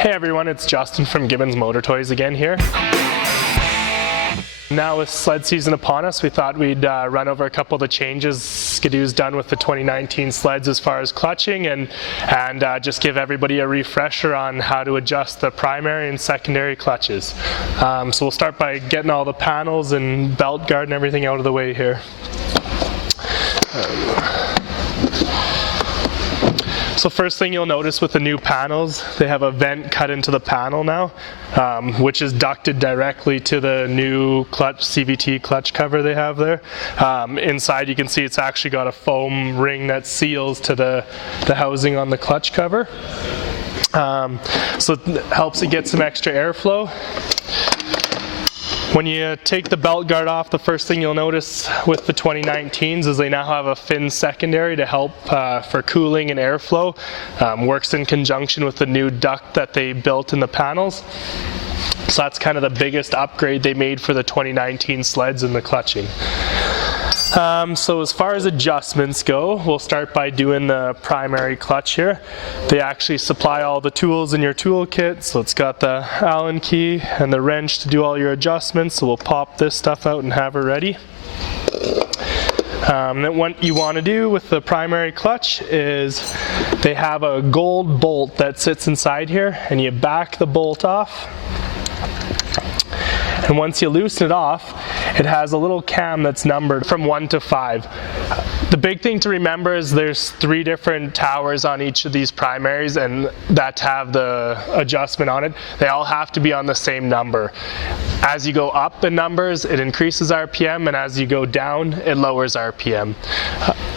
Hey everyone, it's Justin from Gibbons Motor Toys again here. Now with sled season upon us, we thought we'd run over a couple of the changes Skidoo's done with the 2019 sleds as far as clutching and just give everybody a refresher on how to adjust the primary and secondary clutches. So we'll start by getting all the panels and belt guard and everything out of the way here. So first thing you'll notice with the new panels, they have a vent cut into the panel now, which is ducted directly to the new clutch CVT clutch cover they have there. Inside you can see it's actually got a foam ring that seals to the housing on the clutch cover. So it helps it get some extra airflow. When you take the belt guard off, the first thing you'll notice with the 2019s is they now have a fin secondary to help for cooling and airflow. Works in conjunction with the new duct that they built in the panels. So that's kind of the biggest upgrade they made for the 2019 sleds in the clutching. So as far as adjustments go, we'll start by doing the primary clutch here. They actually supply all the tools in your toolkit, so it's got the Allen key and the wrench to do all your adjustments, so we'll pop this stuff out and have it ready. Then what you want to do with the primary clutch is they have a gold bolt that sits inside here, and you back the bolt off. And once you loosen it off, it has a little cam that's numbered from 1 to 5. The big thing to remember is there's 3 different towers on each of these primaries and that have the adjustment on it. They all have to be on the same number. As you go up in numbers, it increases RPM, and as you go down, it lowers RPM.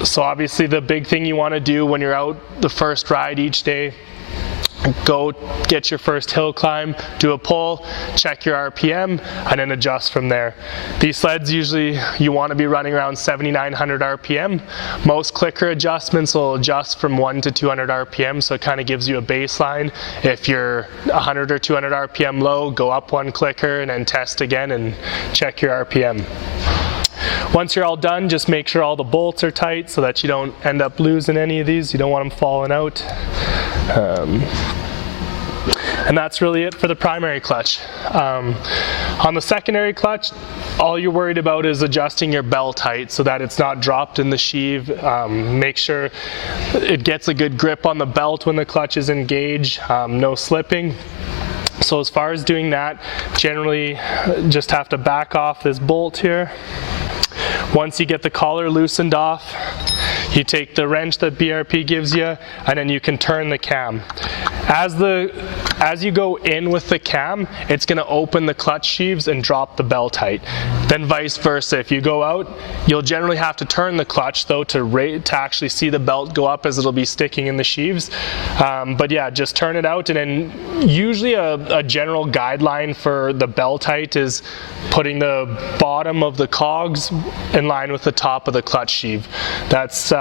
So obviously the big thing you want to do when you're out the first ride each day, go get your first hill climb, do a pull, check your RPM, and then adjust from there. These sleds usually you want to be running around 7,900 RPM. Most clicker adjustments will adjust from 1 to 200 RPM, so it kind of gives you a baseline. If you're 100 or 200 RPM low, go up 1 clicker and then test again and check your RPM. Once you're all done, just make sure all the bolts are tight so that you don't end up losing any of these. You don't want them falling out. And that's really it for the primary clutch. On the secondary clutch, all you're worried about is adjusting your belt height so that it's not dropped in the sheave. Make sure it gets a good grip on the belt when the clutch is engaged, no slipping. So as far as doing that, generally just have to back off this bolt here. Once you get the collar loosened off, you take the wrench that BRP gives you, and then you can turn the cam. As you go in with the cam, it's going to open the clutch sheaves and drop the belt height. Then vice versa. If you go out, you'll generally have to turn the clutch though to actually see the belt go up, as it'll be sticking in the sheaves. But yeah, just turn it out, and then usually a general guideline for the belt height is putting the bottom of the cogs in line with the top of the clutch sheave. That's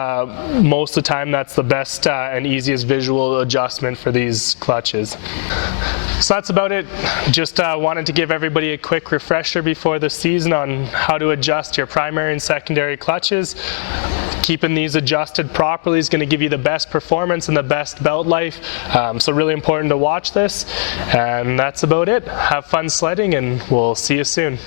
most of the time that's the best and easiest visual adjustment for these clutches. So that's about it. Just wanted to give everybody a quick refresher before the season on how to adjust your primary and secondary clutches. Keeping these adjusted properly is going to give you the best performance and the best belt life. So really important to watch this. And that's about it. Have fun sledding, and we'll see you soon.